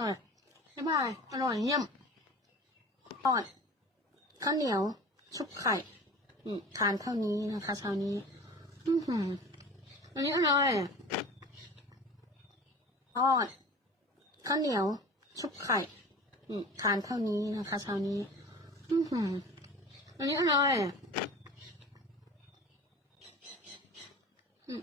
ร่อยบ๊ายบาย อร่อยเยี่ยมอร่อยข้าวเหนียว ชุบไข่ทานเท่านี้นะคะเช้านี้ อือหืออันนี้อร่อยทอดข้าวเหนียว ชุบไข่ทานเท่านี้นะคะเช้านี้ อือหืออันนี้อร่อยอืม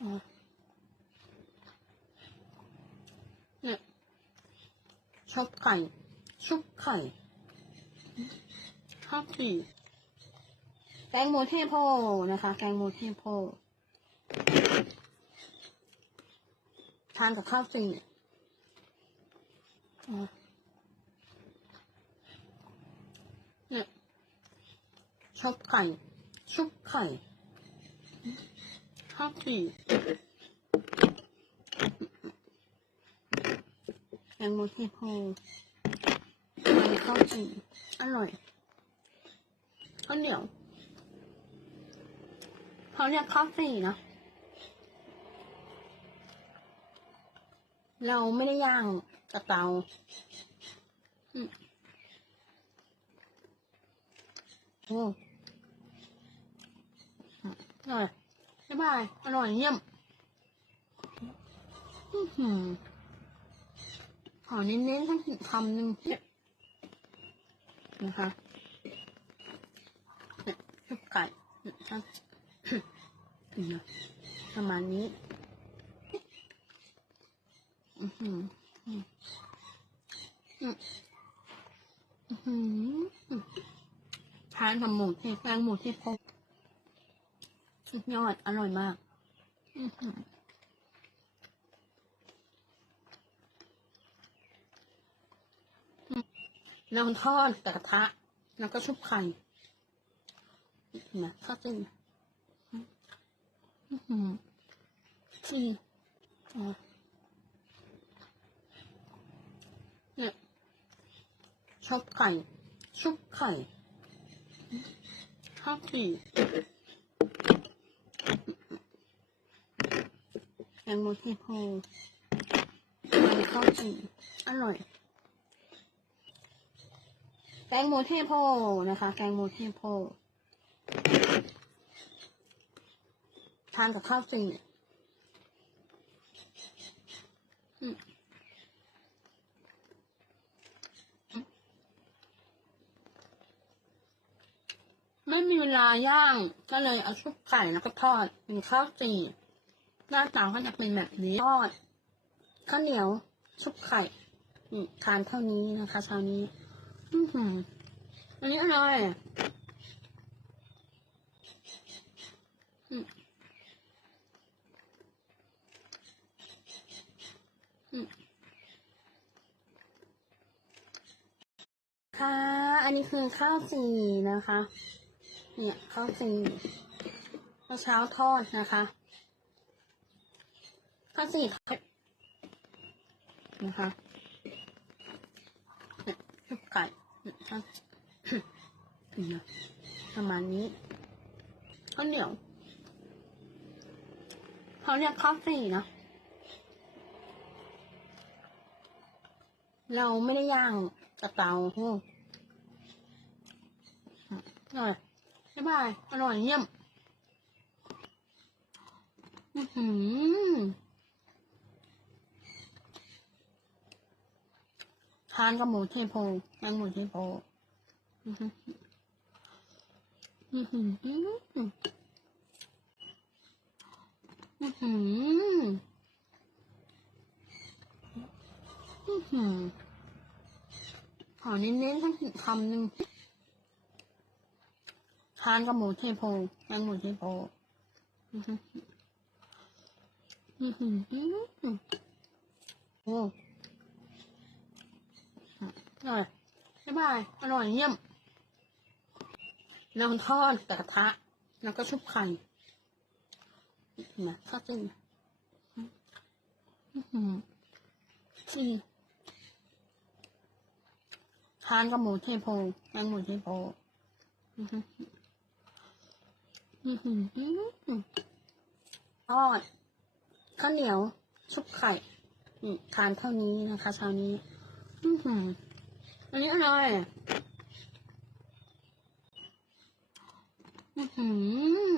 อ๋อเนี่ย ชุบไข่ชุบไข่ข้าวจี่แกงโมเทโพนะคะแกงโมเทโพทานกับข้าวจี่อ๋อเนี่ยชุบไข่ชุบไข่ข้าวจี่ แกงโมเทโพทานกับข้าวจี่อร่อยข้าวเหนียวเขาเรียกข้าวจี่นะ เราไม่ได้ย่างกับเตาอืมโอ้อืมอร่อยบ๊ายบาย อร่อยเยี่ยม อือหือ ขอเน้นๆสักคำหนึ่งนะคะเนี่ยชุบไก่เนี่ยครับเนี่ยประมาณนี้ อือหืออืมอืมอือหือทานกับหมูที่แกงหมูที่พกสุดยอด อร่อยมาก อือหือ เราทอดแตกระทะ แล้วก็ชุบไข่เห็นไหมทอดจริงอือหือจริงอ๋อเนี่ยชุบไข่ ชุบไข่ข้าวจี่แกงโมเทโพมันข้าวจี่อร่อย แกงโมเทโพนะคะแกงโมเทโพทานกับข้าวจี่อืมไม่มีเวลาย่างก็เลยเอาชุบไก่แล้วก็ทอดเป็นข้าวจี่หน้าตาก็จะเป็นแบบนี้ทอดข้าวเหนียวชุบไข่ทานเท่านี้นะคะเช้านี้ อันนี้อร่อยอืมอืมค่ะ อันนี้คือข้าวจีนะคะ เนี่ยข้าวจี่เมื่อเช้าทอดนะคะ ข้าวจีนะคะ ไก่ประมาณนี้ข้าวเหนียวเขาเรียกข้าวจี่นะเราไม่ได้ย่างกับเตาโอ้อร่อยบ๊ายบายอร่อยเยี่ยม อือหือ ทานกับหมูเทโพแกงหมูเทโพอือหืออือหืออือหืออือหือขอเน้นๆสักคำหนึ่งทานกับหมูเทโพแกงหมูเทโพอือหืออือหือโอ้ อร่อยบ๊ายบาย อร่อยเยี่ยมเราทอดแต่กระทะ แล้วก็ชุบไข่เห็นไหมทอดจริงอือหือจริงทานกับหมูเทโพแกงหมูเทโพอือหืออือหือทอดข้าวเหนียว ชุบไข่ทานเท่านี้นะคะเช้านี้ อือหือ อันนี้อร่อยอือหือ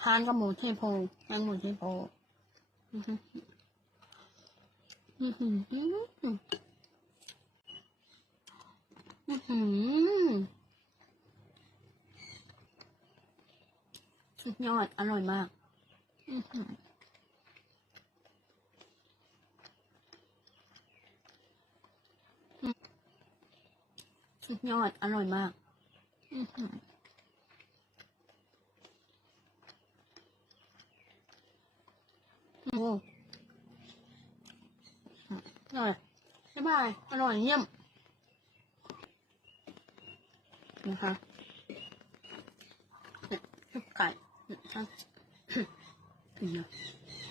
ทานกับหมูเทโพแกงหมูเทโพอือหืออือหืออือหืออือหือสุดยอด อร่อยมาก อือหือ ยอด อร่อยมากอือหือโอ้อร่อยบ๊ายบาย อร่อยเยี่ยม นะคะเนี่ยชุบไก่เนี่ยอะนี่นะ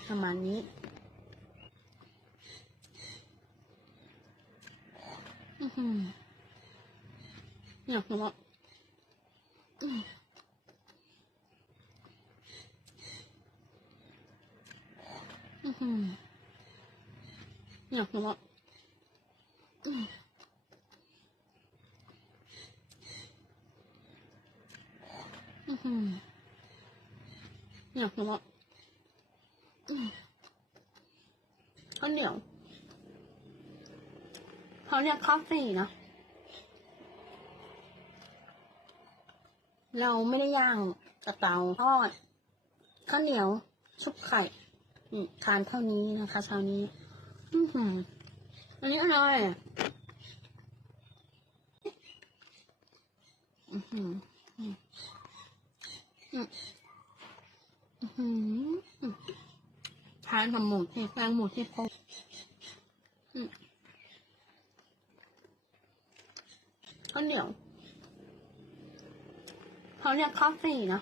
ประมาณนี้อือหื อเนี่ยคือว่าอืมอือหือเนี่ยคือว่าอืมอือหือเนี่ยคือว่าอืมข้าวเหนียวเขาเรียกข้าวสี่นะ เราไม่ได้ย่างกระเตาทอดข้าวเหนียวชุบไข่ทานเท่านี้นะคะเช้านี้อือหืออันนี้อร่อยอือหืออืมอืมหืออืมทานกับหมูที่แกงหมูที่พกอืมข้าวเหนียว เขาเรียกข้าวสี่นะ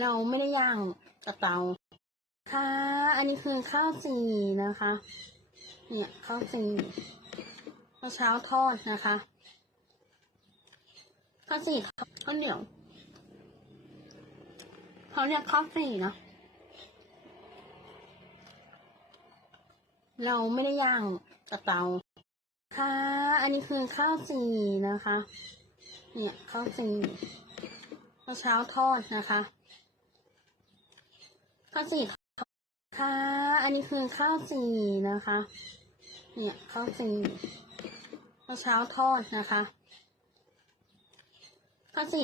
เราไม่ได้ย่างกระเตาค่ะ อันนี้คือข้าวสี่นะคะ เนี่ยข้าวสี่เมื่อเช้าทอดนะคะข้าวสี่ข้าวเหนียวเขาเรียกข้าวสี่นะ เราไม่ได้ย่างกระเตา ค่ะ อันนี้คือข้าวจีนะคะ เนี่ยข้าวจีเมื่อเช้าทอดนะคะ ข้าวจีค่ะ อันนี้คือข้าวจีนะคะ เนี่ยข้าวจีเมื่อเช้าทอดนะคะ ข้าวจี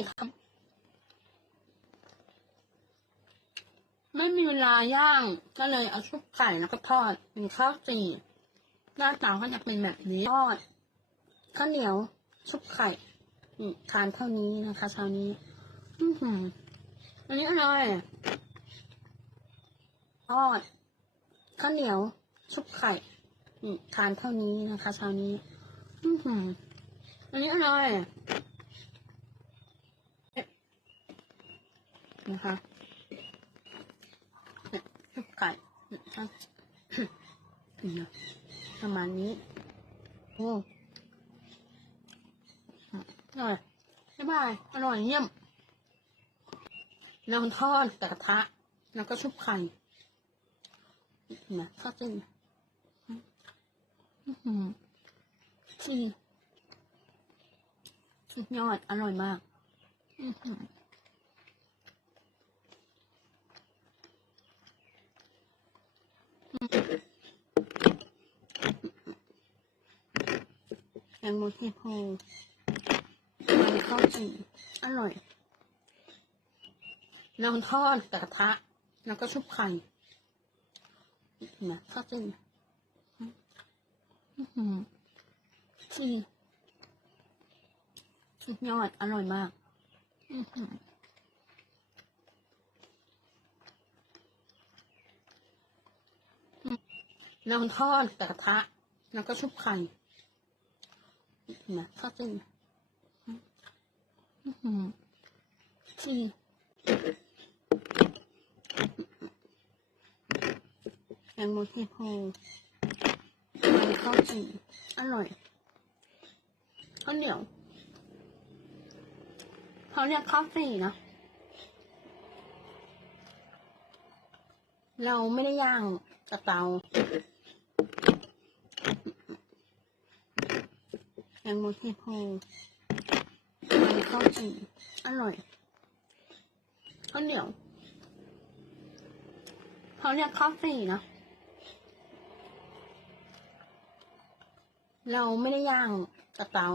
ไม่มีเวลาย่างก็เลยเอาชุบไก่แล้วก็ทอดเป็นข้าวจี หน้าตาก็จะเป็นแบบนี้ทอดข้าวเหนียวชุบไข่ทานเท่านี้นะคะเช้านี้ อือหืออันนี้อร่อยทอดข้าวเหนียวชุบไข่ทานเท่านี้นะคะเช้านี้ อือหืออันนี้อร่อยนะคะเนี่ยชุบไก่อือะนี่นะ ประมาณนี้โอ้อร่อยบ๊ายบายอร่อยเยี่ยมลองทอดแต่กระทะ แล้วก็ชุบไข่นะทอดจริงอื้อหือที่สุดยอด อร่อยมากอื้อหือแต งโมเทโพมันข้าวจีอร่อยลองทอดแตกระทะ แล้วก็ชุบไข่นะทอดจริงอื้อหือที่สุดยอด อร่อยมากอือหือลองทอดแตกระทะ แล้วก็ชุบไข่ นะทอดจริงอื้อหือที่แตงโมเทโพมันข้าวจีอร่อยข้าวเหนียวเขาเรียกข้าวจี่นะ เราไม่ได้ย่างกับเตา แตงโมซีโฮมันข้าวจีอร่อยข้าวเหนียวเขาเรียกข้าวสี่นะ เราไม่ได้ย่างกับเตา